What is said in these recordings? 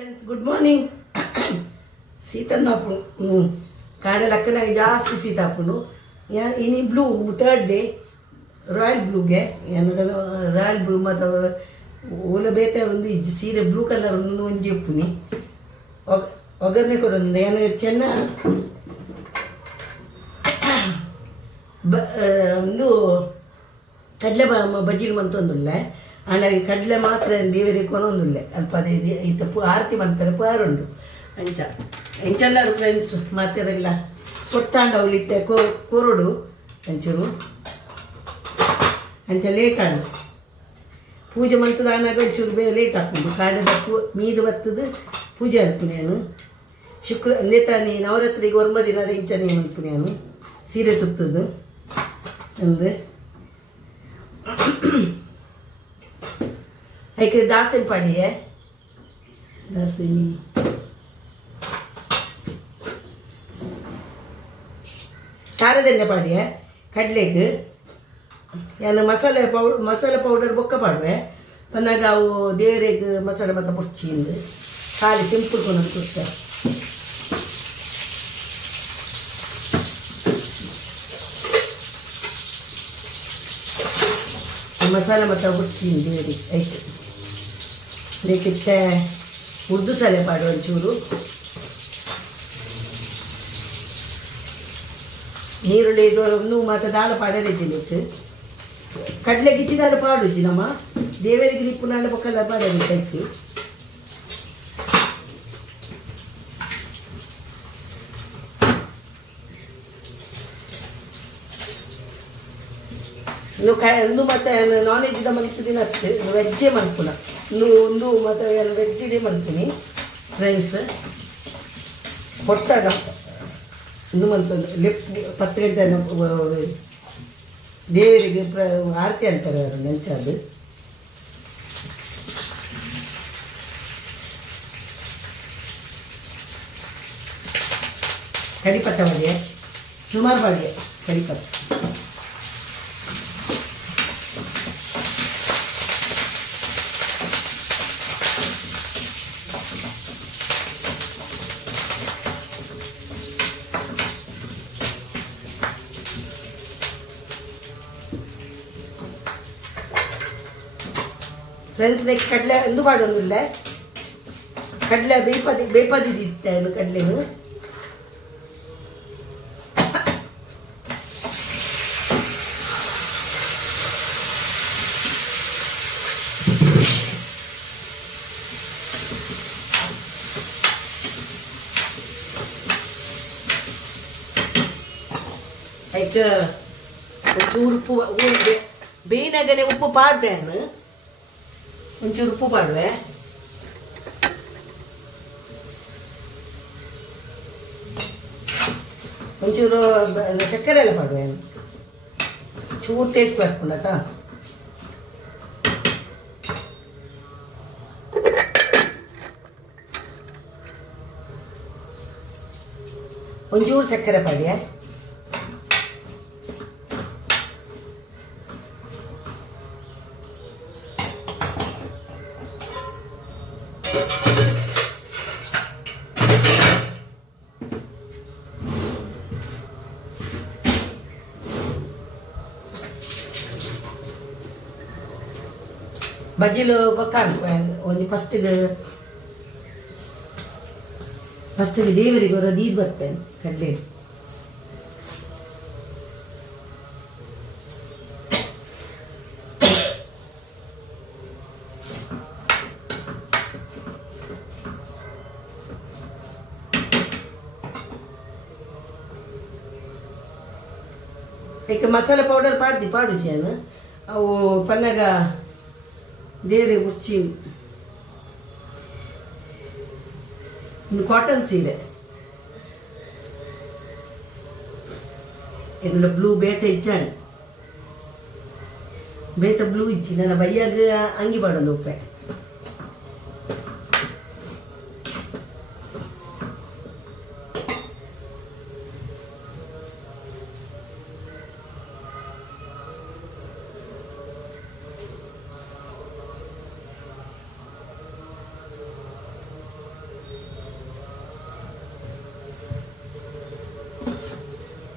Friends, good morning. ಸೀತಂದಾಪುನು ಕಾಡಲ್ಲಿ ಅಕ್ಕನಾಗಿ ಜಾಸ್ತಿ ಸೀತಾಪುನು ಇನಿ ಬ್ಲೂ ಥರ್ಡ್ ಡೇ ರಾಯಲ್ ಬ್ಲೂಗೆ ರಾಯಲ್ ಬ್ಲೂ ಮತ್ತು ಓಲ ಬೇತೆ ಒಂದು ಇಜ್ಜಿ ಸೀರೆ ಬ್ಲೂ ಕಲರ್ ಒಂದು ಒಂಜಿ ಉಪ್ಪುನಿ ಒಗ್ಗರಣೆ ಕೊಡೊಂದು ಏನು ಚೆನ್ನ ಒಂದು ಕಡಲೆ ಬಜ್ಜಿಲು ಮಂತೊಂದುಲ್ಲೆ ಆಂಡ ಕಡಲೆ ಮಾತ್ರ ದೇವರಿಗೆ ಕೊನೊಂದುಲ್ಲೆ ಅಲ್ಪ ಅದೇ ಇತ್ತ ಆರತಿ ಮಾಡ್ತಾರೆ ಪಾರುಂಡು ಅಂಚ ಎಂಚೆಲ್ಲರು ಫ್ರೆಂಡ್ಸ್ ಮಾತೆರೆಲ್ಲ ಕೊಟ್ಟಾಂಡ ಅವಲಿತ್ತೆ ಕೊರಡು ಅಂಚೂರು ಅಂಚ ಲೇಟ್ ಆಡು ಪೂಜೆ ಮಂತದಾನಾಗ ಒಂಚೂರು ಬೇರೆ ಲೇಟ್ ಹಾಕೊಂಡು ಕಾಡದ ಮೀದು ಬತ್ತದು ಪೂಜೆ ಅನ್ಪುನಿ ನಾನು ನೇತಾನಿ ನವರಾತ್ರಿಗೆ 9 ದಿನದ ಇಂಚನೆ ಅನ್ಪುನಿ ನಾನು ಸೀರೆ ತುತ್ತದು ಅಂದ್ರೆ ಐಕೆ ದಾಸನ್ ಪಾಡಿಯೇ ದಾಸನ್ ಖಾರದೆಣ್ಣೆ ಪಾಡಿಯೇ ಕಡ್ಲೆಗೆ ಏನು ಮಸಾಲೆ ಪೌಡರ್ ಬೊಕ್ಕ ಪಾಡುವೆ ಪನ್ನಾಗ ಅವು ದೇವರಿಗೆ ಮಸಾಲೆ ಮತ್ತು ಪುಚ್ಚಿಂದು ಖಾಲಿ ಸಿಂಪಲ್ ಕೊನೊಂದು ಕೊಡ್ತಾರೆ ಮಸಾಲೆ ಮತ್ತು ಹುಚ್ಚಿಂದು ದೇವರಿಗೆ ಆಯ್ತು ಬೇಕಿತ್ತೆ ಉರ್ದು ಸಾಲೆ ಪಾಡು ಒಂಚೂರು ನೀರುಳ್ಳಿ ಒಂದು ಮತ್ತು ದಾಳ ಪಾಡಲಿಕ್ಕೆ ಕಡಲೆ ಗಿಚ್ಚಿದಾಲ ಪಾಡುಜಿ ನಮ್ಮ ದೇವರಿಗೆ ನಿಪ್ಪು ನಾಳೆ ಪಕ್ಕಲ್ಲ ಪಾಡಲಿಕ್ಕೆ ಒಂದು ಮತ್ತೆ ನಾನ್ ವೆಜ್ ಮಂತು ದಿನ ಅಷ್ಟೇ ವೆಜ್ಜೇ ಮನ್ಪುನ ಒಂದು ಮತ್ತು ವೆಜ್ಜಿಗೆ ಮನ್ತೀನಿ ಫ್ರೆಂಡ್ಸ್ ಹೊಟ್ಟಾಗ ಇನ್ನು ಮಂತೊಂದು 10 ಗಂಟೆ ದೇವರಿಗೆ ಆರತಿ ಅಂತಾರೆ ಅವರು ನೆಂಚದು ಕಡಿಪತ್ತ ಬಡಿಯೇ ಸುಮಾರು ಬಡಿಯೇ ಕಡಿಪತ್ತ ಫ್ರೆಂಡ್ಸ್ ನೆಕ್ಸ್ಟ್ ಕಡಲೆ ಒಂದು ಪಾಡೊಂದಿಲ್ಲ ಕಡಲೆ ಬೇಪದಿದ್ದಿತ್ತೆ ಅದು ಕಡಲೆನು ಆಯ್ತು ಒಂಚೂರು ಉಪ್ಪು ಬೇನಾಗನೆ ಉಪ್ಪು ಪಾಡ್ದೆ ನಾನು ಒಂಚೂರು ಉಪ್ಪು ಪಾಡುವೆ ಒಂಚೂರು ಸಕ್ಕರೆ ಎಲ್ಲ ಪಾಡುವೆ ಚೂರು ಟೇಸ್ಟ್ ಬರ್ಕೊಂಡಾತ ಒಂಚೂರು ಸಕ್ಕರೆ ಪಾಡಿಯೇ ಬಜ್ಜಿಲು ಪಕ್ಕ ಒಂದು ಫಸ್ಟಿಗೆ ದೇವರಿಗೆ ಹೊರ ನೀರು ಬರ್ತೇನೆ ಕಡಲೆ ಈಗ ಮಸಾಲೆ ಪೌಡರ್ ಪಾಡುಜಿ ನಾನು ಅವು ಪನ್ನಾಗ ದೇವರಿಗೆ ಮುಚ್ಚಿ ಒಂದು ಕಾಟನ್ ಸೀರೆ ಎಲ್ಲ ಬ್ಲೂ ಬೇತ ಇಚ್ಚಾಣಿ ಬೇತ ಬ್ಲೂ ಇಚ್ಚಿ ನನ್ನ ಬೈಯಾಗ ಅಂಗಿ ಪಾಡೊಂದು ಉಪ್ಪೆ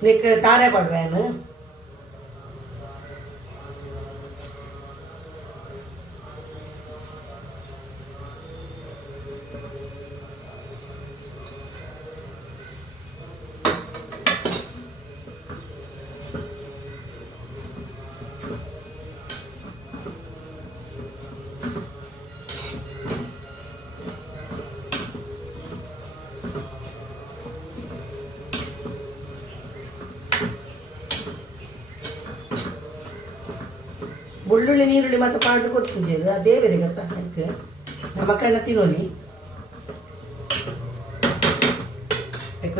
ನೆಕ್ ತಾರೆ ಪಡ್ವೇನು ಬೆಳ್ಳುಳ್ಳಿ ನೀರುಳ್ಳಿ ಮತ್ತೆ ಪಾಡು ಕೊಟ್ಟು ಪೂಜೆ ಅದೇ ಬೇರೆ ಗೊತ್ತಾ ಅದಕ್ಕೆ ನಮ್ಮ ಕಣ್ಣ ತಿನ್ನೋಲಿ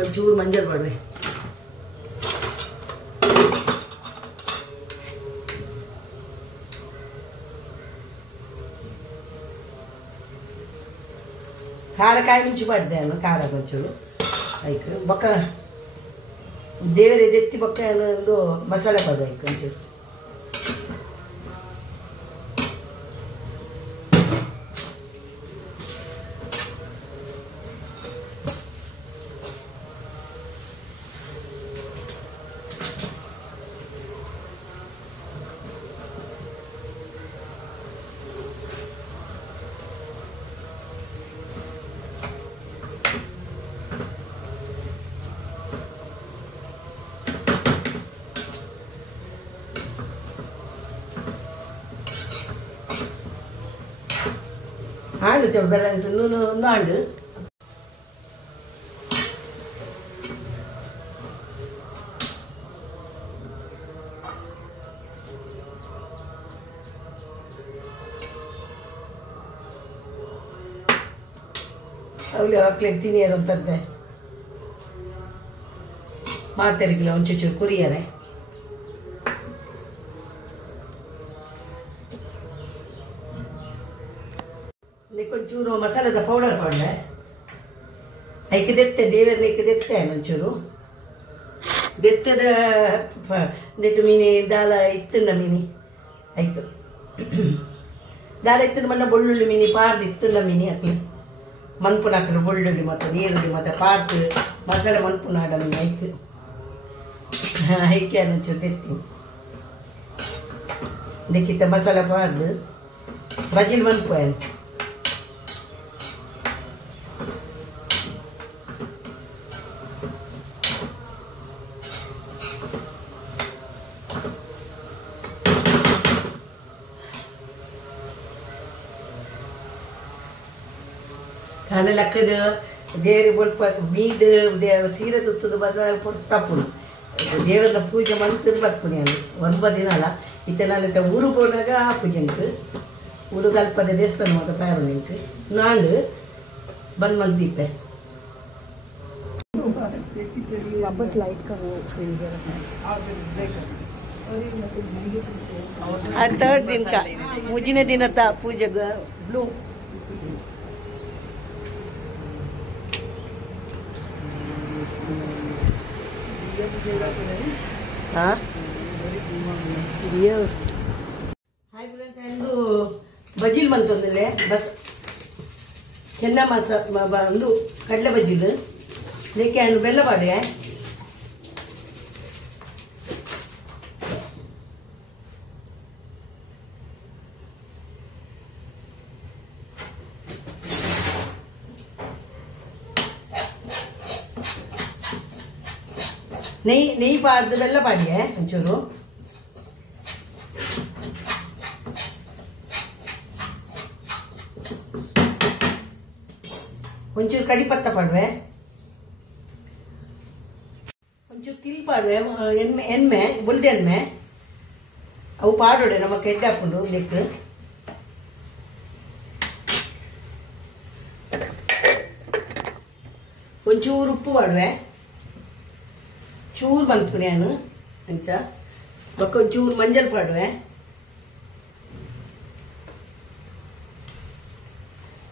ಒಂಚೂರು ಮಂಜಲ್ ಪಡ್ವೆ ಖಾರ ಕಾಯಿ ಮುಂಚೆ ಪಡ್ದೆ ಅನ್ನು ಖಾರ ಒಂಚೂರು ಆಯ್ತು ಬೊಕ್ಕ ದೇವರೇ ಎತ್ತಿ ಬೊಕ್ಕ ಒಂದು ಮಸಾಲೆ ಪದ ಆಯ್ತು ಒಂಚೂರು ಆಂಡು ಬೆಲ್ಲ ಒಂದು ಆಂಡು ಅವಳು ಹಾಕ್ಲಿಕ್ಕೆ ತಿನ್ನಿಯರು ಅಂತಂತೆ ಮಾಡ್ತಾರಿಗಿಲ್ಲ ಒಂಚೂರು ಕುರಿಯರೆ ಒಂಚೂರು ಮಸಾಲದ ಪೌಡರ್ ಪಡ್ಡೆ ಐಕೆ ದೆತ್ತೆ ದೇವರನ್ನ ಐಕೆ ದೆತ್ತೆ ಒಂಚೂರು ದೆತ್ತದ ನೆಟ್ಟು ಮೀನಿ ದಾಲ ಇತ್ತಂಡ ಮೀನಿ ಆಯ್ತು ದಾಲ ಇತ್ತಂಡ ಮಣ್ಣ ಬೆಳ್ಳುಳ್ಳಿ ಮೀನಿ ಪಾರ್ದು ಇತ್ತಂಡ ಮೀನಿ ಹಾಕ್ಲಿ ಮನ್ಪುನ ಹಾಕ್ರು ಬೆಳ್ಳುಳ್ಳಿ ಮತ್ತು ನೀರುಳ್ಳಿ ಮತ್ತು ಪಾರ್ದು ಮಸಾಲೆ ಮನ್ಪುನ ಆಡ ಮೀನಿ ಆಯ್ತು ಐಕೆ ಒಂಚೂರು ತೆತ್ತೀನಿ ಇದಕ್ಕಿಂತ ಮಸಾಲೆ ಪಾರ್ದು ಬಜಿಲ್ ಮನ್ಪು ಕಾರಣ ಲಕ್ಕದ ದೇವ್ರ ಬಲ್ಪ ಮೀದು ಸೀರೆ ತುತ್ತದ ಬದಲು ತಪ್ಪುನು ದೇವರನ್ನ ಪೂಜೆ ಮಾಡ್ತೀನಿ ಬರ್ತೀನಿ ಅಲ್ಲಿ 9 ದಿನ ಅಲ್ಲ ಇತ್ತ ನಾನು ಊರು ಹೋದಾಗ ಪೂಜೆ ಉಂಟು ಊರು ಕಲ್ಪದ ದೇವಸ್ಥಾನ ಮತ್ತು ತಯಾರು ಉಂಟು ನಾನು ಬಂದು ಮಂದಿದ್ದೆ वापस लाइट का वो थर्ड दिन का पूजने दिन था पूजा ब्लू ಹಾಯ್ ಫ್ರೆಂಡ್ಸ್ ಎಂದು ಬಜಿಲ್ ಬಂತಂದ್ರೆ ಬಸ್ ಚೆನ್ನ ಒಂದು ಕಡಲೆ ಬಜಿಲ್ ಇದಕ್ಕೆ ಒಂದು ಬೆಲ್ಲ ಬಾಡೆ ನೆಯ್ಯಿ ಪಾಡ್ದು ಬೆಲ್ಲ ಬಾಡಿಗೆ ಒಂಚೂರು ಒಂಚೂರು ಕಡಿ ಪತ್ತ ಪಾಡ್ವೆ ಒಂಚೂರು ತಿಲ್ ಪಾಡ್ವೆ ಎಣ್ಣೆ ಬುಲ್ದೆ ಎಣ್ಣೆ ಅವು ಪಾಡೋಡೆ ನಮ್ಮ ಕೆಡ್ಡೆ ಹಾಕೊಂಡು ನೆಕ್ ಒಂಚೂರು ಉಪ್ಪು ಪಾಡ್ವೆ ಚೂರು ಬಂತು ನಾನು ಅಂಚ ಬೊಕ್ಕ ಚೂರು ಮಂಜಲ್ ಪಾಡ್ವೆ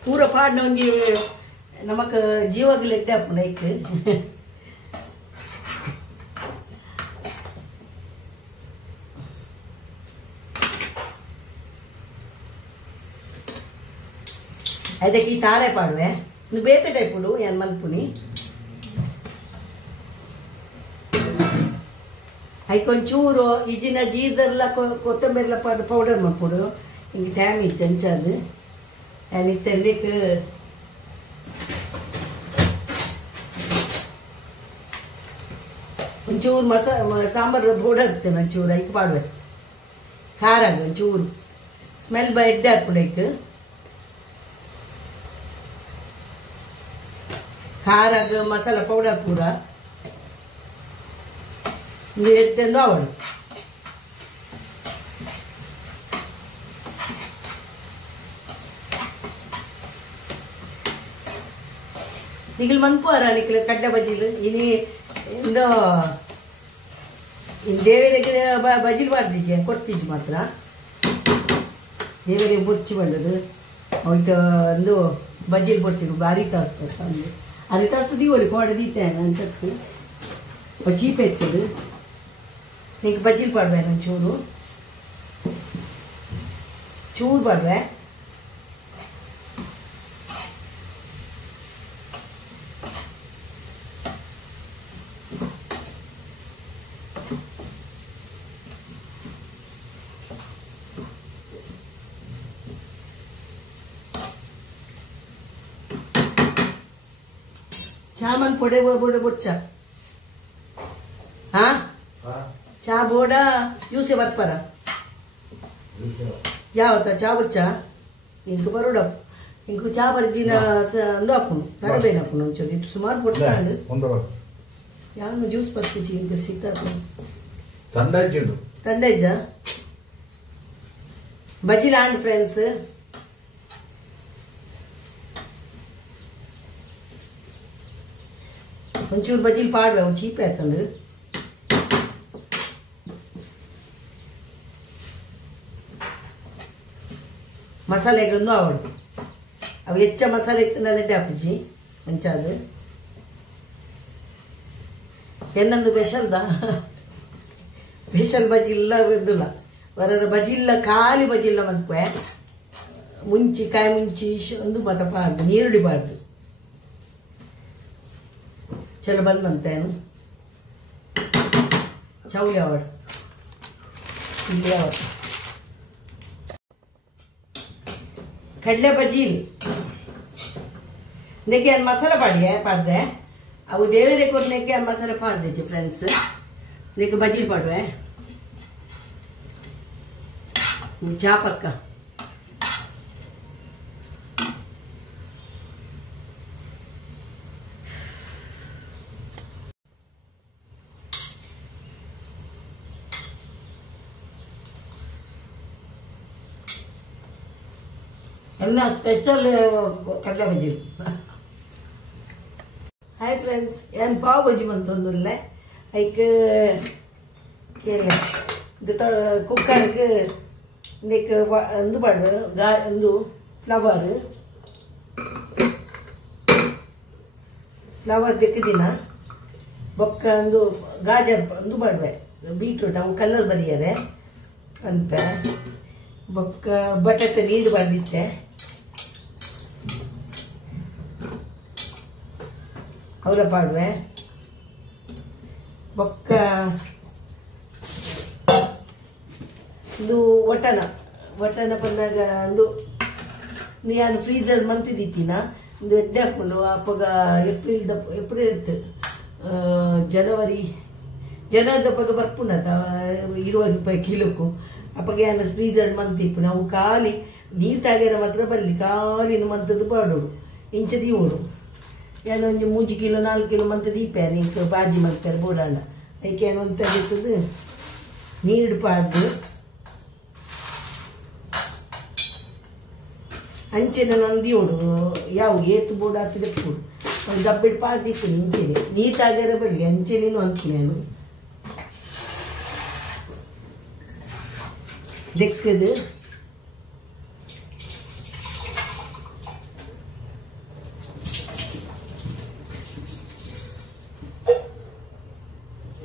ಪೂರ ಪಾಡ್ನ ಒಂಜಿ ನಮಕ್ ಜೀವಾಗ ಲೆಕ್ಕ ಹಾಪುಂಡು ಐಕ್ ಅದಕ್ಕೆ ಈ ತಾರೆ ಪಾಡ್ವೆ ಇನ್ನು ಬೇತೆ ಟೈಪ್ ಉಂಡು ಏನ್ ಮಲ್ಪುನಿ ಐಕೊಂಚೂರು ಇಜಿನ ಜೀರ್ದರ್ಲ ಕೊತ್ತಂಬರಿಲ ಪೌಡರ್ ಮಾಡ್ಕೊಡು ಹಿಂಗೆ ಟೈಮ್ ಇತ್ತು ಅಂಚದು ಇತ್ತಲ್ಲಿಕ್ಕೆ ಒಂಚೂರು ಸಾಂಬಾರು ಪೌಡರ್ ಇರ್ತೇನೆ ಒಂಚೂರು ಐಕ್ ಪಾಡ್ಬೇಕು ಖಾರ ಒಂಚೂರು ಸ್ಮೆಲ್ ಎಡ್ಡೆ ಹಾಕ್ಬಿಡೈಕ್ ಖಾರ ಮಸಾಲ ಪೌಡರ್ ಪೂರ ಎತ್ತೆಂದು ಅವಳು ನಿಖಿಲ್ ಮನ್ಪುವಾರ ನಿಖಿಲ್ ಕಡ್ಡೆ ಬಜ್ಜಿಲು ಇನಿ ಇಂದು ದೇವರಿಗೆ ಬಜಿಲ್ ಬಾರ್ದಿಜ್ಜೆ ಕೊಡ್ತಿಜ್ಜು ಮಾತ್ರ ದೇವರಿಗೆ ಬೊಚ್ಚಿ ಬಂದದು ಅವತ್ತು ಒಂದು ಬಜ್ಜಿಲ್ ಬೊಚ್ಚಿರು ಅರಿತಾಸ್ತ ಅಲ್ಲಿ ಅರಿತಾಸ್ತು ದೀವಲಿ ಕೋಡ ದೀತೇನೆ ಅನ್ಸತ್ತು ಚೀಪ್ ಎತ್ತದು ನಿಂಗೆ ಬಜ್ಜಿಲ್ ಪಾಡ್ವೆ ನಾನು ಚೂರು ಪಾಡ್ವೆ ಚಾಮನ್ ಪೊಡೆ ಬೋಡ ಬೊಚ್ಚ ಹಾ ಚಾ ಬೋಡ ಯೂಸೆ ಬರ್ಪರ ಯಾವತ್ತ ಚಾ ಬೊಚ್ಚ ಇಂಕ ಬರೋಡ ಇಂಕ ಚಾ ಬರ್ಜಿನ ಒಂದು ಹಾಕೊಂಡು ತರಬೇನ ಹಾಕೊಂಡು ಒಂಚೂರು ಇಟ್ಟು ಸುಮಾರು ಕೊಡ್ತಾಂಡು ಯಾವನು ಜ್ಯೂಸ್ ಬರ್ತಿಚ್ಚಿ ಇಂಕ ಸಿಗ್ತಾ ತಂಡಜ್ಜ ಬಜಿಲ ಆಂಡ್ ಫ್ರೆಂಡ್ಸ್ ಒಂಚೂರು ಬಜ್ಜಿಲ್ ಪಾಡ್ವೆ ಅವು ಚೀಪ್ ಹಾಕೊಂಡು ಮಸಾಲೆಗೊಂದು ಅವಳು ಅವು ಹೆಚ್ಚ ಮಸಾಲೆ ಇತ್ತು ನಲ್ಲೆಡ್ಡೆ ಹಾಪಿಜಿ ಮಂಚಾದು ಎನ್ನೊಂದು ಸ್ಪೆಷಲ್ದ ಸ್ಪೆಷಲ್ ಬಜ್ಜಿ ಇಲ್ಲ ಬಿಡುಲ್ಲ ವರರ ಬಜ್ಜಿ ಇಲ್ಲ ಖಾಲಿ ಬಜ್ಜಿ ಇಲ್ಲ ಮನ್ಪೆ ಮುಂಚಿ ಕಾಯಿ ಮುಂಚಿ ಒಂದು ಮತ ಪಾಡ್ದು ನೀರುಳ್ಳಿ ಪಾಡ್ದು ಚಲೋ ಬಂದಂತೇನು ಚೌಲಿ ಅವಳು ಇಲ್ಲಿ ಅವಳು ಕಡಲೆ ಬಜ್ಜಿ ನೆಕ್ಕೆ ಮಸಾಲ ಪಾಡ್ದೆ ಅವು ದೇವರೇ ಕೊಟ್ಟು ನೆಕ್ಕೆ ಮಸಾಲೆ ಪಾಡ್ದೆ ಫ್ರೆಂಡ್ಸ್ ನೆಕ್ಕೆ ಬಜ್ಜಿ ಪಾಡ್ವೆ ಚಾ ಪಕ್ಕ ಎಲ್ಲ ಸ್ಪೆಷಲ್ ಕಡಲೆ ಬಜ್ಜಿ ಹಾಯ್ ಫ್ರೆಂಡ್ಸ್ ಏನು ಪಾವ್ ಬಜ್ಜಿ ಬಂತೊಂದುಲ್ಲೆ ಐಕ್ ಕೇಳ ಇದು ಕುಕ್ಕರ್ಗೆ ಇದಕ್ಕೆ ಒಂದು ಬಾಡು ಒಂದು ಫ್ಲವರ್ ದಿನ ಬೊಕ್ಕ ಒಂದು ಗಾಜರ್ ಒಂದು ಬಾಡ್ವೆ ಬೀಟ್ರೂಟ್ ಅವು ಕಲರ್ ಬರಿಯರೆ ಅನ್ಪೆ ಬೊಕ್ಕ ಬಟಾಟೆ ನೀರು ಬರ್ದಿತ್ತೆ ಅವರ ಪಾಡ್ವೆ ಬೊಕ್ಕ ಇದು ಒಟನ ಬಂದಾಗ ಒಂದು ನಾನು ಫ್ರೀಜರ್ ಮಂತಿದ್ದೀನ ಒಂದು ಎಡ್ಡೆ ಹಾಕೊಂಡು ಅಪ್ಪಗ ಏಪ್ರಿಲ್ ಇತ್ತು ಜನವರಿ ಪಗ ಬರ್ಪುನತ 20 ರೂಪಾಯಿ ಕಿಲೋಕು ಅಪ್ಪಗೆ ಏನು ಫ್ರೀಜರ್ ಮಂತಿಪ್ಪು ನಾವು ಖಾಲಿ ನೀರು ತಾಗ್ಯಾರ ಮಾತ್ರ ಬಲ್ಲಿ ಖಾಲಿನ ಮಂತದ್ದು ಪಾಡೋಡು ಇಂಚ ದೀವೋಡು ಏನು ಒಂದು 3 ಕಿಲೋ 4 ಕಿಲೋ ಮಂತ ದೀಪ ನೀರು ಬಾಜಿ ಮಾಡ್ತಾರೆ ಬೋಡಾಂಡ ಅದಕ್ಕೆ ಏನು ಅಂತ ಗೊತ್ತದು ನೀರು ಪಾಡ್ದು ಅಂಚೆನ ನಂದಿಯೋಡು ಯಾವ ಏತು ಬೋರ್ಡ್ ಹಾಕಿದ ಕೊಡು ಒಂದು ದಬ್ಬಿಟ್ಟು ಪಾಡ್ದಿತ್ತು ಇಂಚೆನೆ ನೀಟಾಗ್ಯಾರ ಬರಲಿ ಅಂಚೆನೇನು ಅಂತೀನಿ ನಾನು ದೆಕ್ಕದು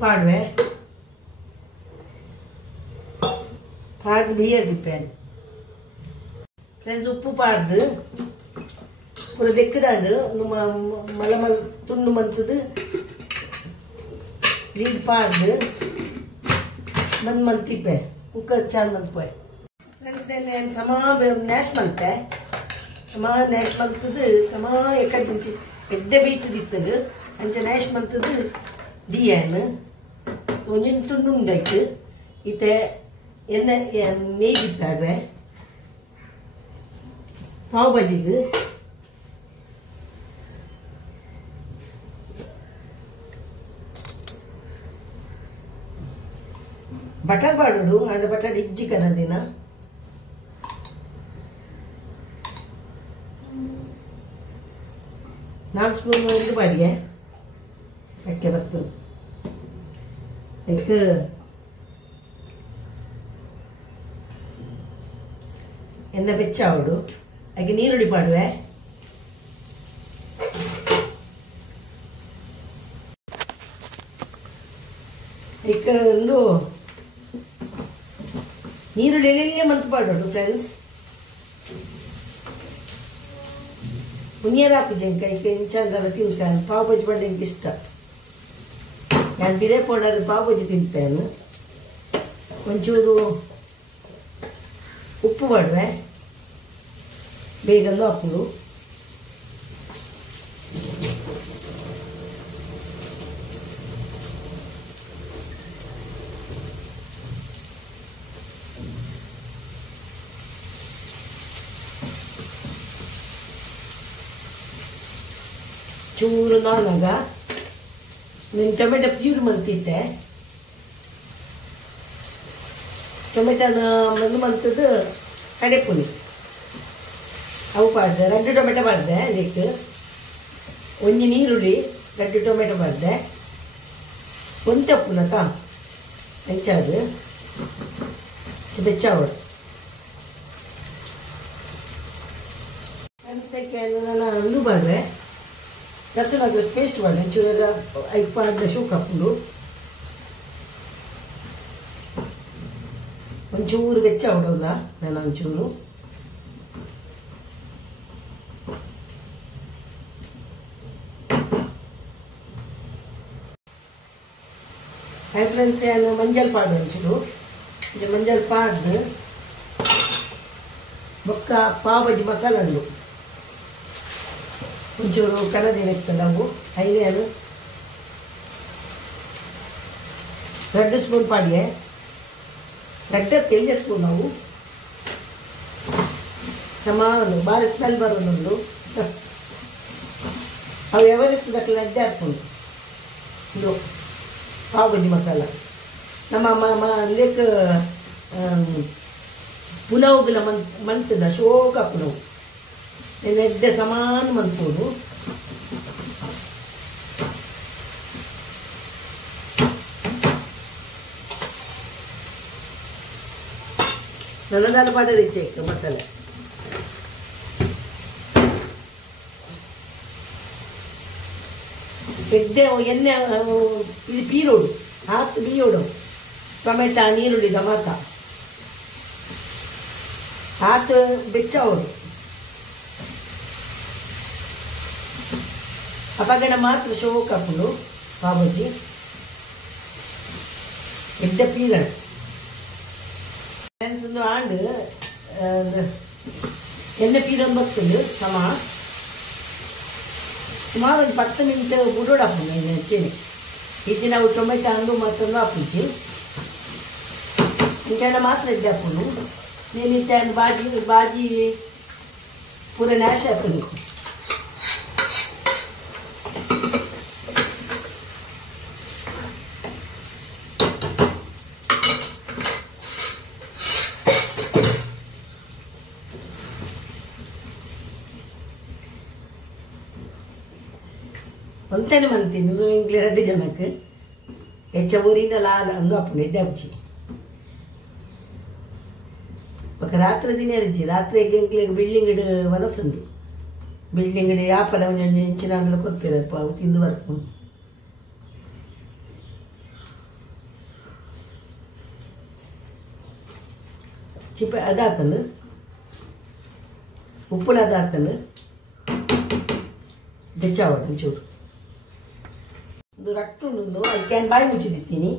ಪಾಡ್ವೆ ಪಾಡ್ದು ಬಿಯರ್ ದಿಪ್ಪೇನು ಫ್ರೆಂಡ್ಸ್ ಉಪ್ಪು ಪಾಡ್ದು ಪೂರ ದೆಕ್ಕದಾಂಡು ಮಲ ತುಂಡು ಮಂತದು ನೀರು ಪಾಡ್ದು ಮಂತಿಪ್ಪೆ ಕುಕ್ಕರ್ ಚಾರ್ ಮಂತ್ಪೆ ಸಮ ನ್ಯಾಶ್ ಮಲ್ತೆ ಸಮ ನ್ಯಾಶ್ ಮಲ್ತದು ಸಮ ಎಕಡೆ ಮುಂಚೆ ಎಡ್ಡೆ ಬೈತದಿತ್ತದು ಅಂಚ ನ್ಯಾಶ್ ಮಲ್ತದು ದಿಯಾನ್ ಒಂಜಿನ ತುಂಡುಂಡಾಯ್ತು ಈತೆ ಎಣ್ಣೆ ಮೇಯ್ದಿಟ್ಟಾಡ್ರೆ ಪಾವ್ ಭಾಜಿಗೆ ಬಟರ್ ಬಾಡೋಡು ಅಂಡ್ ಬಟರ್ ಇಜ್ಜಿ ಕನದಿನ ನಾಲ್ಕು ಸ್ಪೂನ್ ಇದು ಬಾಡಿಗೆ ಅಕ್ಕೆ ಬತ್ತು ಅದಕ್ಕೆ ಎಣ್ಣೆ ಬೆಚ್ಚ ಅವಡು ಹಾಗೆ ನೀರುಳ್ಳಿ ಪಾಡುವೆ ಈಗ ಒಂದು ನೀರುಳ್ಳಿ ಎಲೆಯೇ ಮಂತ್ ಪಾಡೋಡು ಫ್ರೆಂಡ್ಸ್ ಮುನಿಯರ ಹಾಕುಜಂಕಾಯಿ ಚಂದಲ್ಲ ತಿಂತಾನೆ ಪಾವ್ ಬಜ್ಜಿ ಬಂಡ എനിക്ക് ಇಷ್ಟ ನಾನು ಬಿರೆ ಪೌಡರ್ ಪಾವ್ ಬಜ್ಜಿ ತಿಂತೇನೆ ಒಂಚೂರು ಉಪ್ಪು ಮಾಡುವೆ ಬೇಗಂದು ಹಾಕುದು ಚೂರು ನಾನಾಗ ನೀನು ಟೊಮೆಟೊ ಪ್ಯೂರ್ ಮಾಡ್ತಿದ್ದೆ ಟೊಮೆಟೊನ ಮೊದಲು ಮಲ್ತದ್ದು ಕಡೆಪುನಿ ಅವು ಪಾಡ್ದೆ 2 ಟೊಮೆಟೊ ಮಾಡಿದೆ ಅದಕ್ಕೆ ಒಂಜಿ ನೀರುಳ್ಳಿ 2 ಟೊಮೆಟೊ ಮಾಡಿದೆ ಒಂದು ತಪ್ಪುನ ತಾ ಹೆಂಚಾದು ಬೆಚ್ಚಾವಡು ನಾನು ಅಂದು ಮಾಡಿದೆ ರಸನ ಪೇಸ್ಟ್ ಮಾಡಿ ಒಂಚೂರ 5 ಪಾಡ್ದ ಶೂ ಕಪ್ಪುಂಡು ಒಂಚೂರು ಬೆಚ್ಚ ಅವಡಲ್ಲ ನಾನು ಒಂಚೂರು ಹಾಯ್ ಫ್ರೆಂಡ್ಸ್ ನಾನು ಮಂಜಲ್ ಪಾಡು ಒಂಚೂರು ಇದು ಮಂಜಲ್ ಪಾಡ್ದು ಬೊಕ್ಕ ಪಾವ್ ಬಜ್ಜಿ ಮಸಾಲ ಹಣ್ಣು ಒಂಚೂರು ಕನದೇನು ಇರ್ತಲ್ಲ ಅವು ಐನೇನು 2 ಸ್ಪೂನ್ ಪಾಡಿಗೆ 2 ತೆಲಿಯ ಸ್ಪೂನ್ ನಾವು ಸಮಾನು ಬಾರಿ ಸ್ಮೆಲ್ ಬರೋದೊಂದು ಅವು ಎವರೆಸ್ಟ್ ಗಟ್ಟಲೆ ಅಡ್ಡೆ ಹಾಕ್ಕೊಂಡು ಇದು ಪಾವ್ ಬಜ್ಜಿ ಮಸಾಲ ನಮ್ಮ ಅದಕ್ಕೆ ಪುಲಾವ್ಗೆಲ್ಲ ಮಂತದ ಶೋಕ ಪುಲಾವ್ ಎಡ್ಡೆ ಸಮಾನ ಮಂತ್ಬೋದು ನನ್ನದಾಲ ಪಾಡ ರಿಚ್ ಇತ್ತು ಮಸಾಲೆ ಎಡ್ಡೆ ಎಣ್ಣೆ ಇದು ಪೀರೋಡು ಹಾಕಿ ಬೀಯೋಡು ಟೊಮೆಟೊ ನೀರುಳ್ಳಿ ಟಮಾಟ ಹಾಕಿ ಬೆಚ್ಚವೋಡು ಅಪಗಡ ಮಾತ್ರ ಶೋಕ್ ಹಾಕೊಂಡು ಪಾವ್ ಬಜ್ಜಿ ಎಡ್ಡೆ ಪೀಲಡು ಒಂದು ಆಂಡು ಎಣ್ಣೆ ಪೀರೊಂದು ಬರ್ತದೆ ಸುಮಾರು ಒಂದು 10 ಮಿನಿಟ್ ಬುಡೋಡು ಹಾಕೊಂಡು ಎಣ್ಣೆ ಹೆಚ್ಚಿನ ಹೆಚ್ಚಿನ ನಾವು ಟೊಮೆಟೊ ಅಂದು ಮತ್ತೊಂದು ಹಾಕಿಸಿ ಇಂಕೆಲ್ಲ ಮಾತ್ರ ಎಡ್ಡೆ ಹಾಕೊಂಡು ನೀನು ಇತ್ತ ಬಾಜಿ ಪೂರ ನಾಶ ಹಾಕೊಂಡು ಒಂತೇನೆ ಮಂತೀನಿ ಇಂಗ್ಲಿ 2 ಜನಕ್ಕೆ ಹೆಚ್ಚ ಊರಿಂದ ಲಾಲ ಅಂದು ಅಪ್ಪನ ಎಡ್ಡೆ ಹಚ್ಚಿ ರಾತ್ರಿ ದಿನ ಅರಿಜಿ ರಾತ್ರಿ ಇಂಗ್ಲಿಗೆ ಬಿಲ್ಡಿಂಗ್ ಮನಸ್ಸುಂಡು ಬಿಲ್ಡಿಂಗ್ ಆಪಲ ಒಂಜೊಂದು ಹೆಂಚಿನ ಕೊತ್ತಿರಪ್ಪ ಅವು ತಿಂದು ಬರ್ಕೊಂಡು ಚಿಪ್ಪ ಅದಾಕಂಡು ಉಪ್ಪುನ ಅದಾಕಂಡು ಬೆಚ್ಚಾವಡು ಒಂಚೂರು ಒಂದು ರಟ್ಟು ಅದಕ್ಕೆ ಬಾಯಿ ಮುಚ್ಚಿದಿತ್ತೀನಿ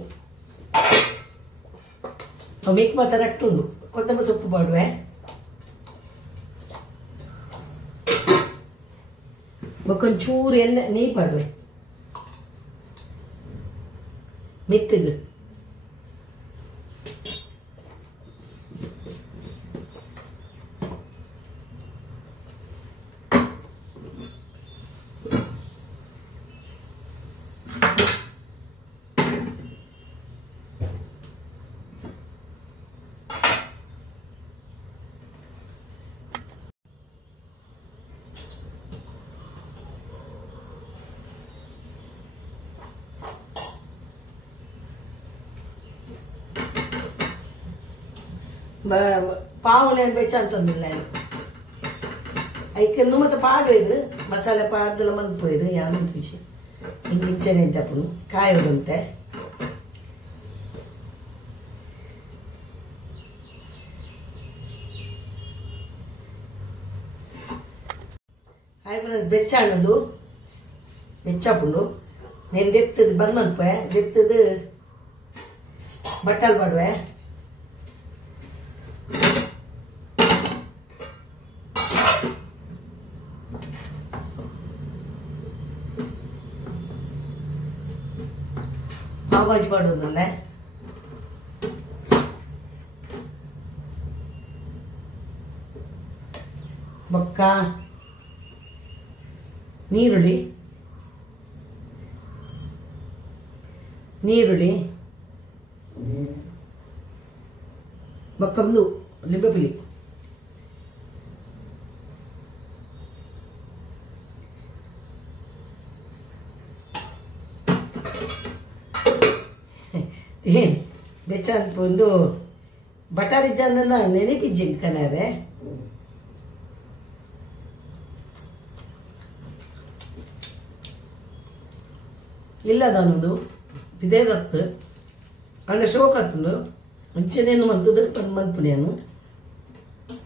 ಮೇಕ್ ಮಾತ್ರ ಉಂಡು ಕೊತ್ತಂಬರಿ ಸೊಪ್ಪು ಪಾಡುವೆ ಒಂಚೂರು ಎಣ್ಣೆ ನೆಯ್ ಪಾಡುವೆ ಮೆತ್ತಗೆ ಪಾವುನೆ ಬೆಚ್ಚಂತೊಂದಿಲ್ಲ ಐಕನ್ನು ಮತ್ತೆ ಪಾಡೋಯ್ದು ಮಸಾಲೆ ಪಾಡ್ದೆಲ್ಲ ಮನ್ಪೋಯ್ದು ಯಾವ ಪಿಚಿ ಹಿಂಗೆ ಮಿಂಚನೆ ಇದ್ದಪ್ಪನು ಕಾಯೋದಂತೆ ಹಾಯ್ ಫ್ರೆಂಡ್ಸ್ ಬೆಚ್ಚಾಣದು ಬೆಚ್ಚಾಪುಂಡು నేను తెత్తది బంద్ అనుకోయా తెత్తది బట్టలు పడవా ಪಾವಾಜಿ ಮಾಡೋದಲ್ಲ ಬೊಕ್ಕ ನೀರುಳ್ಳಿ ಬೊಕ್ಕಂದು ಲಿಂಬೆಪುಳಿ ಬೆಚ್ಚಂದು ಬಟಾರಿ ಜನ ನೆನಪಿಜ್ಜಿ ಕಣಾರೆ ಇಲ್ಲದನ್ನದು ಇದೇದತ್ತು ಅಂಡ ಶೋಕತ್ತು ಅಂಚೆನೇನು ಮಂತದ ಮನ್ಪುಣಿಯನು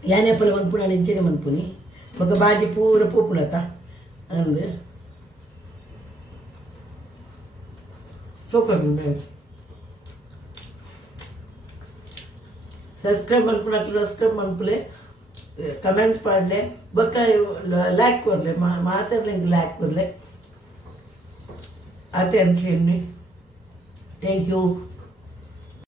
ಯಾನೆಪ್ಪಲ ಮನ್ಪುಣ ಇಂಚೆನೆ ಮನ್ಪುನಿ ఒక ಬಾಜಿ ಪೂರ ಪೂಪುಣತ ಅಂದು ಸೂಪರ್ ಫ್ರೆಂಡ್ಸ್ सब्सक्राइब मनपुना सब्सक्राइब मनपुले कमेंट्स पढ़ले बक्का लाइक करले मातारले लाइक करले आते अंत थैंक यू।